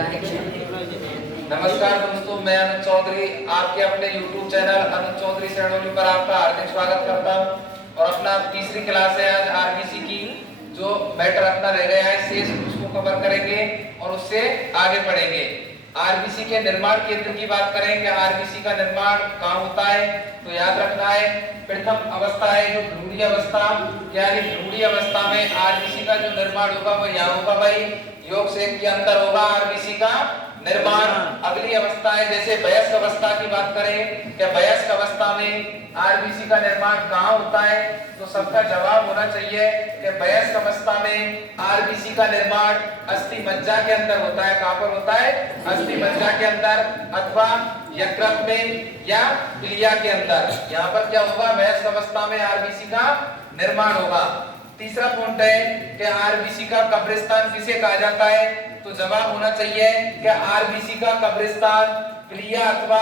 नमस्कार दोस्तों, मैं अनंत चौधरी आपके अपने YouTube चैनल अनंत चौधरी सैनोली पर आपका हार्दिक स्वागत करता हूं। और अपना तीसरी क्लास है आज आरबीसी की, जो मैटर अपना रह गया है शेष उसको कवर करेंगे और उससे आगे बढ़ेंगे। आरबीसी के निर्माण केंद्र की बात करें कि आरबीसी का निर्माण कहाँ होता है, तो याद रखना है प्रथम अवस्था है जो भ्रूणीय अवस्था, यानी भ्रूणीय अवस्था में आरबीसी का जो निर्माण होगा वो यहाँ होगा भाई, योग सेक के अंदर होगा आरबीसी का निर्माण। अगली अवस्था है जैसे वयस्क अवस्था की बात करें कि वयस्क अवस्था में आरबीसी का निर्माण कहाँ होता है, तो सबका जवाब होना चाहिए कि वयस्क अवस्था में आरबीसी का निर्माण अस्थि मज्जा के अंदर होता है। कहाँ पर होता है? अस्थि मज्जा के अंदर अथवा यकृत में या प्लिया के अंदर। यहाँ पर क्या होगा? वयस्क अवस्था में आरबीसी का निर्माण होगा। तीसरा पॉइंट है कि आरबीसी का कब्रिस्तान किसे कहा जाता है, तो जवाब होना चाहिए कि आरबीसी का कब्रिस्तान प्लिया अथवा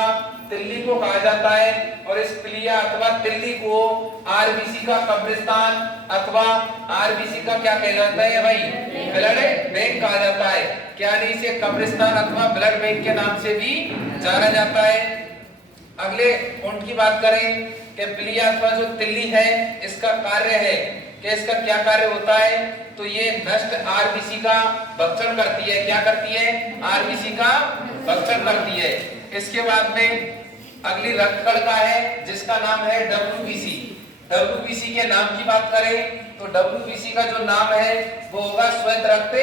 तिल्ली को कहा जाता है। और इस प्लिया अथवा तिल्ली को आरबीसी का कब्रिस्तान अथवा आरबीसी का क्या कहा जाता है भाई? ब्लड बैंक कहा जाता है। क्या नहीं, इसे कब्रिस्तान अथवा ब्लड बैंक के नाम से भी जाना जाता है। अगले पॉइंट की बात करें कि प्लिया अथवा जो तिल्ली है इसका कार्य है कि इसका क्या कार्य होता है, तो ये नष्ट आरबीसी का भक्षण करती है। क्या करती है? आरबीसी का भक्षण करती है। इसके बाद में अगली रक्त कणिका है जिसका नाम है डब्ल्यूबीसी। डब्ल्यूबीसी के नाम की बात करें तो डब्ल्यूबीसी का जो नाम है वो होगा श्वेत रक्त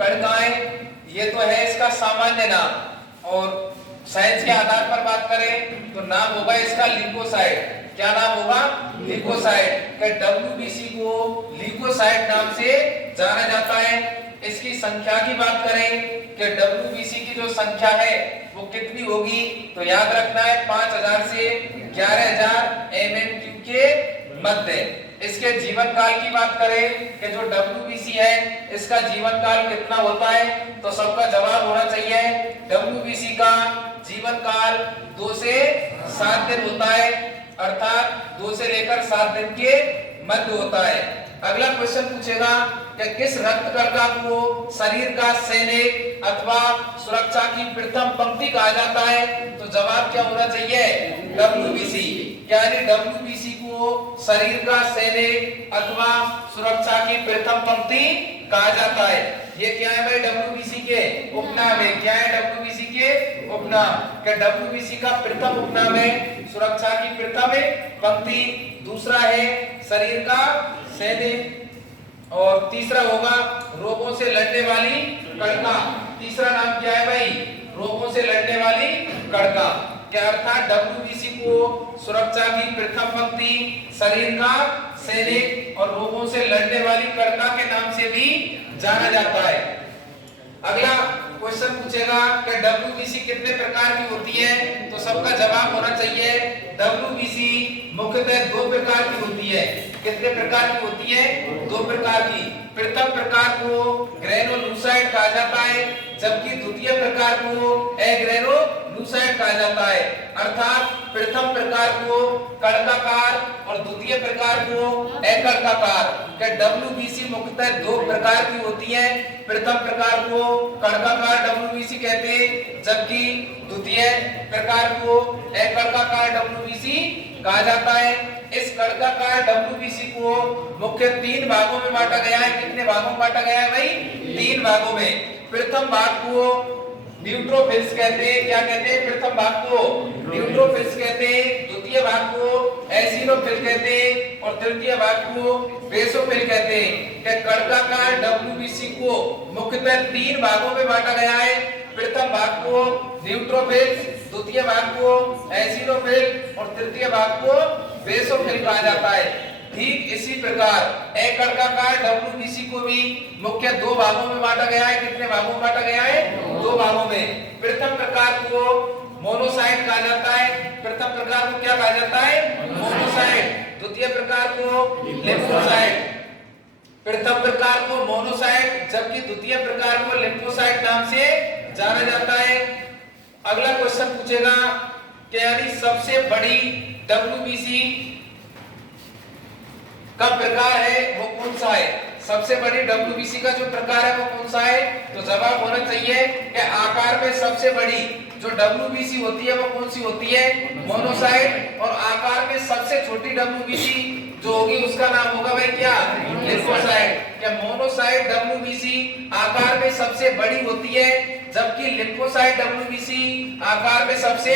कणिकाएं। ये तो है इसका सामान्य नाम। और साइंस के आधार पर बात करें तो नाम होगा इसका ल्यूकोसाइट। क्या नाम होगा? ल्यूकोसाइट। डब्ल्यूबीसी को ल्यूकोसाइट नाम से जाना जाता है। इसकी संख्या की बात करें कि डब्ल्यूबीसी की जो संख्या है वो कितनी होगी, तो याद रखना है 5000 से 11000 एमएमक्यू के मध्य। इसके जीवन काल की बात करें कि जो डब्ल्यूबीसी है इसका जीवन काल कितना होता है, तो सबका जवाब होना चाहिए डब्ल्यूबीसी का जीवन काल 2 से 7 दिन होता है, अर्थात 2 से लेकर 7 दिन के मध्य होता है। अगला क्वेश्चन पूछेगा कि किस रक्त कणिका को शरीर का सैनिक अथवा सुरक्षा की प्रथम पंक्ति कहा जाता है, तो जवाब क्या होना चाहिए? डब्ल्यूबीसी। यानी डब्ल्यूबीसी को शरीर का सैनिक अथवा सुरक्षा की प्रथम पंक्ति कहा जाता है। ये क्या है भाई? डब्ल्यूबीसी के उपनाम है। क्या है डब्ल्यूबीसी के उपनाम? कि डब्ल्यूबीसी का प्रथम उपनाम है सुरक्षा की प्रथम पंक्ति, दूसरा है शरीर का सैनिक, और तीसरा होगा रोगों से लड़ने वाली कणिका। तीसरा नाम क्या है भाई? रोगों से लड़ने वाली कणिका। क्या अर्थात डब्ल्यूबीसी को सुरक्षा की प्रथम पंक्ति, शरीर का सैनिक और रोगों से लड़ने वाली कणिका के नाम से भी जाना जाता है। अगला क्वेश्चन पूछेगा कि डब्ल्यूबीसी कितने प्रकार की होती है, तो सबका जवाब होना चाहिए डब्ल्यूबीसी मुख्यतः 2 प्रकार की होती है। कितने प्रकार की होती है? 2 प्रकार की। प्रथम प्रकार को ग्रेनुलोसाइट कहा जाता है, जबकि द्वितीय प्रकार को एग्रेनुलोसाइट कहा जाता है। अर्थात प्रथम प्रकार को कणकाकार और द्वितीय प्रकार को एकणकाकार। डब्ल्यूबीसी मुख्यतः 2 प्रकार की होती है। प्रथम प्रकार को कणकाकार डब्ल्यूबीसी कहते हैं, जबकि द्वितीय प्रकार को एकणकाकार डब्ल्यूबीसी कहा जाता है। इस कणकाकार डब्ल्यूबीसी को मुख्य 3 भागों में बांटा गया है। कितने भागों में बांटा गया है भाई? 3 भागों में। प्रथम भाग को न्यूट्रोफिल्स कहते हैं। क्या कहते हैं? प्रथम भाग को न्यूट्रोफिल्स कहते हैं, द्वितीय भाग को एसिनोफिल कहते हैं और तृतीय भाग को बेसोफिल कहते हैं। कि कणकाकार डब्ल्यूबीसी को मुख्यतः 3 भागों में बांटा गया है। प्रथम भाग को न्यूट्रोफिल्स, द्वितीय भाग को एसिनोफिल और तृतीय भाग को बेसोफिल कहा जाता है। ठीक इसी प्रकार एकणकाकार डब्ल्यूबीसी को भी मुख्य 2 भागों में बांटा गया है। कितने भागों में बांटा गया है? 2 भागों में। प्रथम प्रकार को मोनोसाइट कहा जाता है। प्रथम प्रकार को क्या कहा जाता है? मोनोसाइट। द्वितीय प्रकार को लिम्फोसाइट। प्रथम प्रकार को मोनोसाइट जबकि द्वितीय प्रकार को लिम्फोसाइट नाम से जाना जाता है। अगला क्वेश्चन पूछेगा कि यानी सबसे बड़ी डब्ल्यूबीसी का प्रकार है वो कौन सा है? सबसे बड़ी डब्ल्यूबीसी का जो प्रकार है वो कौन सा है? तो जवाब होना चाहिए कि आकार में सबसे बड़ी जो WBC होती है वो कौन सी होती है? मोनोसाइट। और आकार में सबसे छोटी WBC जो होगी उसका नाम होगा भाई क्या? लिम्फोसाइट। क्या मोनोसाइट WBC आकार में सबसे बड़ी होती है, जबकि लिम्फोसाइट WBC आकार में सबसे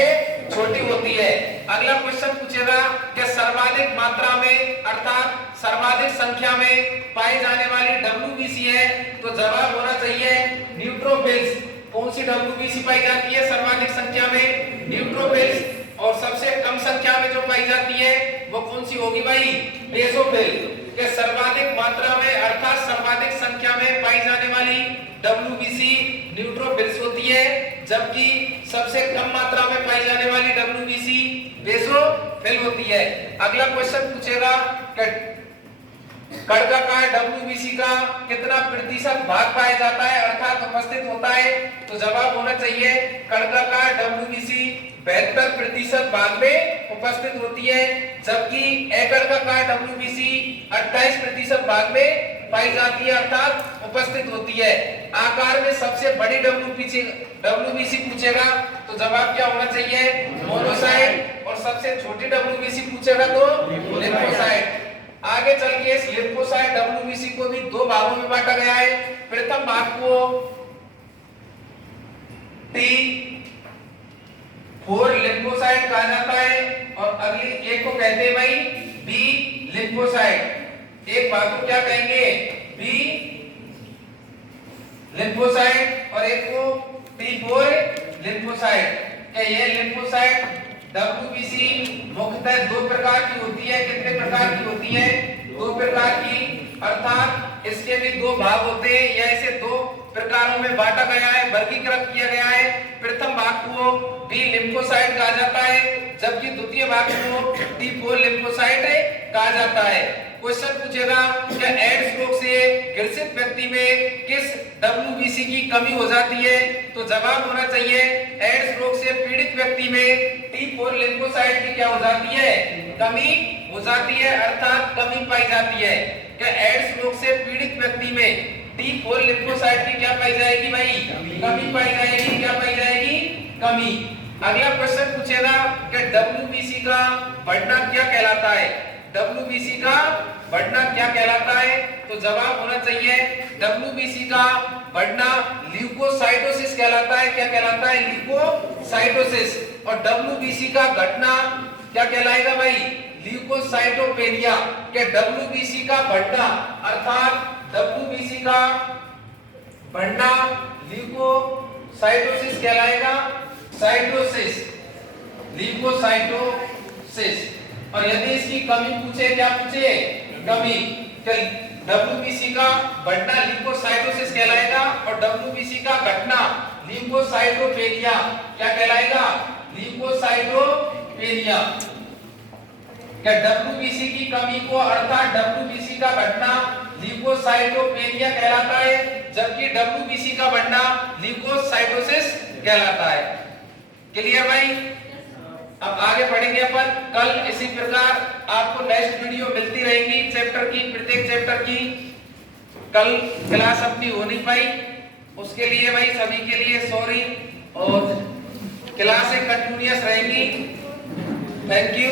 छोटी होती है। अगला क्वेश्चन पूछेगा कि सर्वाधिक मात्रा में अर्थात सर्वाधिक संख्या में पाई जाने वाली WBC है, तो जवाब होना चाहिए न्यूट्रोफिल्स। कौन सी WBC पाई जाती है सर्वाधिक संख्या में? न्यूट्रोफिल्स। और सबसे कम संख्या में जो पाई जाती है वो कौन सी होगी भाई? बेसोफिल। के सर्वाधिक मात्रा में अर्थात सर्वाधिक संख्या में पाई जाने वाली WBC न्यूट्रोफिल्स होती है, जबकि सबसे कम मात्रा में पाई जाने वाली WBC बेसोफिल होती है। अगला क्वेश्चन पूछेगा कि कड़काकार WBC का कितना प्रतिशत भाग पाया जाता है अर्थात उपस्थित होता है? तो जवाब होना चाहिए कड़काकार WBC 72% भाग में उपस्थित होती है, जबकि एकड़काकार WBC 28% भाग में पाई जाती है अर्थात उपस्थित होती है। आकार में सबसे बड़ी WBC पूछेगा तो जवाब क्या होना चाहिए? मोनोसाइट। और सबसे छोटी WBC पूछेगा तो लिम्फोसाइट। आगे चल के इस लिम्फोसाइट WBC को भी दो भागों में बांटा गया है। प्रथम भाग को T4 लिम्फोसाइट कहा जाता है और अगली एक को कहते हैं भाई बी लिम्फोसाइट। एक भाग को क्या कहेंगे? बी लिम्फोसाइट और एक को T4 लिम्फोसाइट। क्या ये लिम्फोसाइट WBC मुख्यतः दो प्रकार की होती है। कितने प्रकार की होती है? दो प्रकार की, अर्थात इसके भी दो भाग होते हैं या इसे दो प्रकारों में बांटा गया है, वर्गीकृत किया गया है। प्रथम भाग को बी लिम्फोसाइट कहा जाता है, जबकि द्वितीय भाग को T4 लिम्फोसाइट कहा जाता है। क्वेश्चन पूछेगा कि एड्स रोग से ग्रसित व्यक्ति में किस WBC की कमी हो जाती है? तो जवाब होना चाहिए एड्स रोग से पीड़ित व्यक्ति में T4 लिम्फोसाइट की क्या हो जाती है? कमी हो जाती है अर्थात कमी पाई जाती है। क्या एड्स रोग से पीड़ित व्यक्ति में T4 लिम्फोसाइट की क्या पाई जाएगी भाई? कमी पाई जाएगी। क्या पाई जाएगी? कमी। अगला क्वेश्चन पूछेगा कि WBC का बढ़ना क्या कहलाता है? WBC का बढ़ना क्या कहलाता है? तो जवाब होना चाहिए WBC का बढ़ना ल्यूकोसाइटोसिस कहलाता है। क्या कहलाता है? ल्यूकोसाइटोसिस। और WBC का घटना क्या कहलाएगा भाई? ल्यूकोसाइटोपेनिया। के WBC का बढ़ना अर्थात WBC का बढ़ना ल्यूकोसाइटोसिस कहलाएगा। Cytosis, leukocytosis. और यदि इसकी कमी पूछे, क्या पूछे? कमी। WBC का बढ़ना ल्यूकोसाइटोसिस कहलाएगा और WBC का घटना ल्यूकोसाइटोपेनिया क्या कहलाएगा? ल्यूकोसाइटोपेनिया। क्या WBC की कमी को अर्थात WBC का घटना ल्यूकोसाइटोपेनिया कहलाता है, जबकि WBC का बढ़ना ल्यूकोसाइटोसिस कहलाता है। क्लियर भाई? अब आगे बढ़ेंगे अपन। कल इसी प्रकार आपको नेक्स्ट वीडियो मिलती रहेंगी चैप्टर की, प्रत्येक चैप्टर की। कल क्लास अपनी हो नहीं पाई, उसके लिए भाई सभी के लिए सॉरी। और क्लासें कंटिन्यूअस रहेंगी। Thank you.